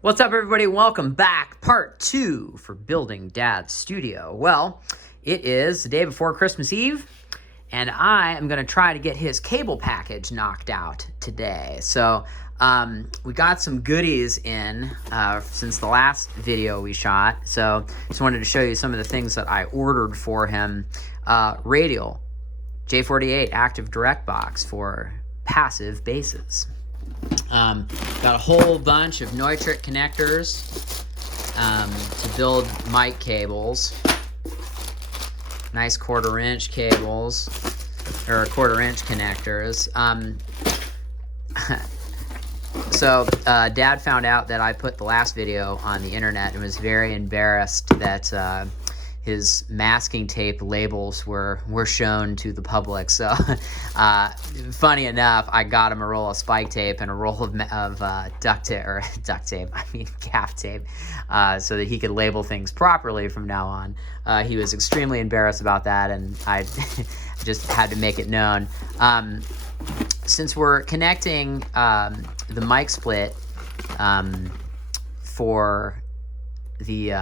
What's up, everybody? Welcome back. Part 2 for building Dad's studio. Well, it is the day before Christmas Eve, and I am going to try to get his cable package knocked out today. So we got some goodies in since the last video we shot. So just wanted to show you some of the things that I ordered for him. Radial J48 active direct box for passive basses. Got a whole bunch of Neutrik connectors to build mic cables. Nice 1/4 inch cables, or 1/4 inch connectors. So Dad found out that I put the last video on the internet and was very embarrassed that his masking tape labels were shown to the public. So funny enough, I got him a roll of spike tape and a roll of gaff tape, so that he could label things properly from now on. He was extremely embarrassed about that, and I just had to make it known. Since we're connecting the mic split for the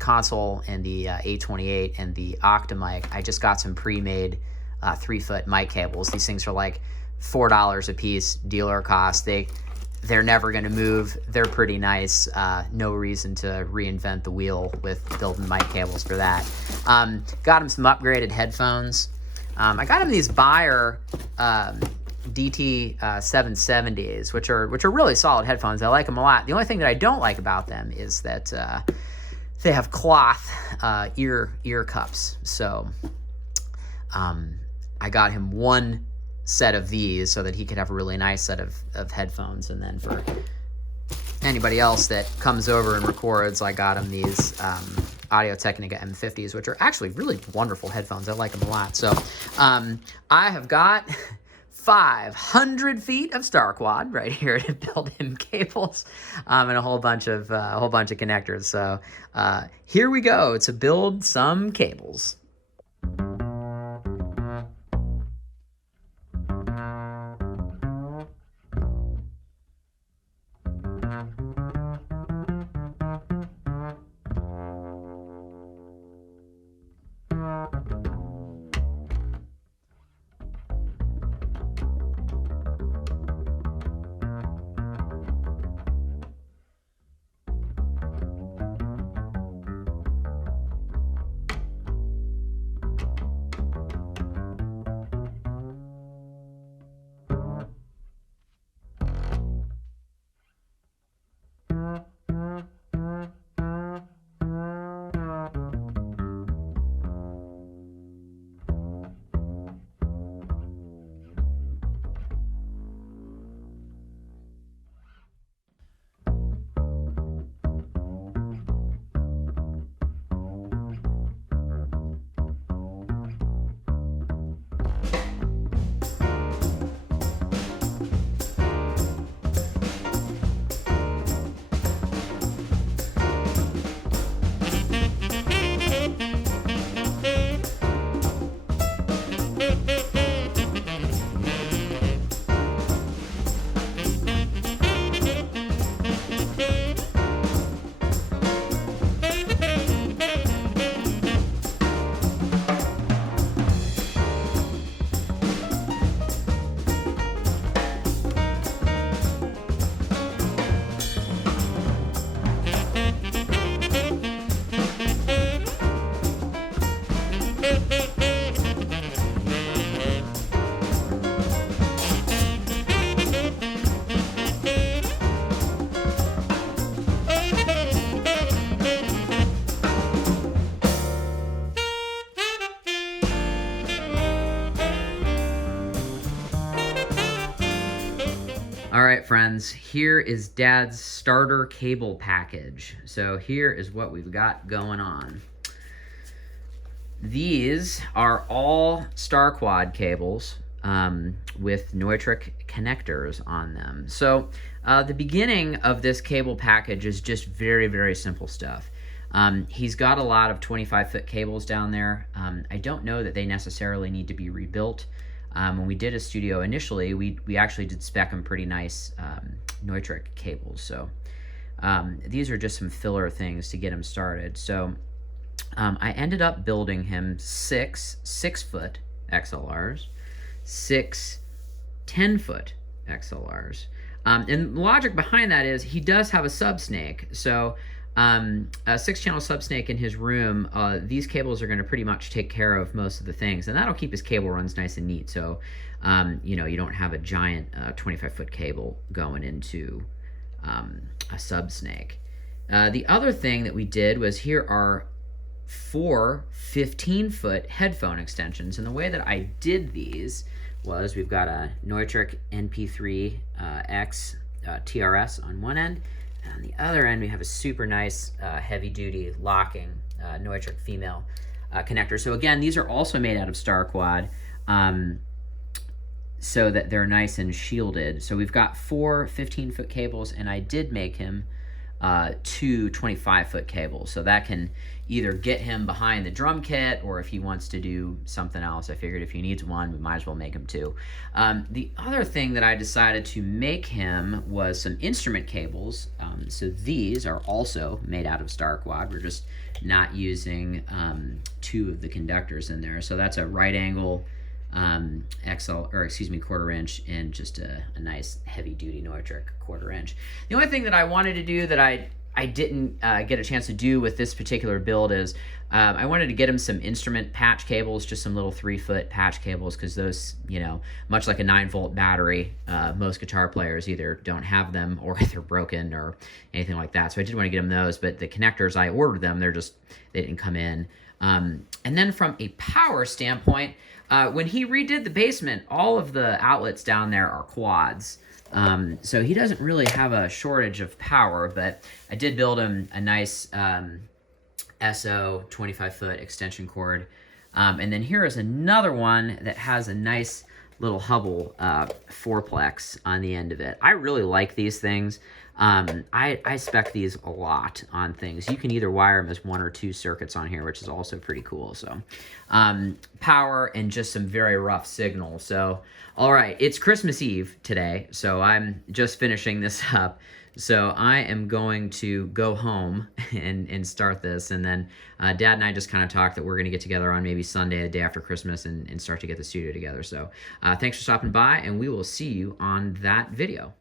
console and the A28 and the Octamic, I just got some pre-made 3-foot mic cables. These things are like $4 a piece, dealer cost. They're never going to move. They're pretty nice. No reason to reinvent the wheel with building mic cables for that. Got him some upgraded headphones. I got him these Bayer DT 770s, which are really solid headphones. I like them a lot. The only thing that I don't like about them is that they have cloth ear cups. So I got him one set of these so that he could have a really nice set of headphones. And then for anybody else that comes over and records, I got him these Audio-Technica M50s, which are actually really wonderful headphones. I like them a lot. So I have got 500 feet of Star Quad right here to build him cables, and a whole bunch of connectors. So here we go to build some cables. All right, friends, here is Dad's starter cable package. So here is what we've got going on. These are all Star Quad cables with Neutrik connectors on them. So the beginning of this cable package is just very, very simple stuff. He's got a lot of 25-foot cables down there. I don't know that they necessarily need to be rebuilt. When we did a studio initially, we actually did spec them pretty nice Neutrik cables. So these are just some filler things to get him started. So I ended up building him 6 6-foot XLRs, 6 10-foot XLRs. And the logic behind that is he does have a sub-snake. So a 6-channel sub-snake in his room, these cables are going to pretty much take care of most of the things. And that'll keep his cable runs nice and neat. So, you know, you don't have a giant 25-foot cable going into a sub-snake. The other thing that we did was here are 4 15-foot headphone extensions. And the way that I did these was we've got a Neutrik NP3 X TRS on one end, and on the other end we have a super nice heavy-duty locking Neutrik female connector. So again, these are also made out of Star Quad, so that they're nice and shielded. So we've got 4 15-foot cables, and I did make him 2 25-foot cables, so that can either get him behind the drum kit, or if he wants to do something else, I figured if he needs one, we might as well make him 2. The other thing that I decided to make him was some instrument cables. So these are also made out of Star Quad. We're just not using 2 of the conductors in there. So that's a right angle quarter inch, and just a nice heavy duty Neutrik quarter inch. The only thing that I wanted to do that I didn't get a chance to do with this particular build is I wanted to get him some instrument patch cables, just some little 3-foot patch cables, because those, you know, much like a 9-volt battery, most guitar players either don't have them or they're broken or anything like that. So I did want to get him those, but the connectors, I ordered them, they didn't come in. And then from a power standpoint, when he redid the basement, all of the outlets down there are quads. So he doesn't really have a shortage of power, but I did build him a nice SO 25-foot extension cord. And then here is another one that has a nice little Hubble 4-plex on the end of it. I really like these things. I spec these a lot on things. You can either wire them as 1 or 2 circuits on here, which is also pretty cool. So power and just some very rough signal. So all right, it's Christmas Eve today, so I'm just finishing this up. So I am going to go home and start this, and then Dad and I just kind of talked that we're going to get together on maybe Sunday, the day after Christmas, and start to get the studio together. So thanks for stopping by, and we will see you on that video.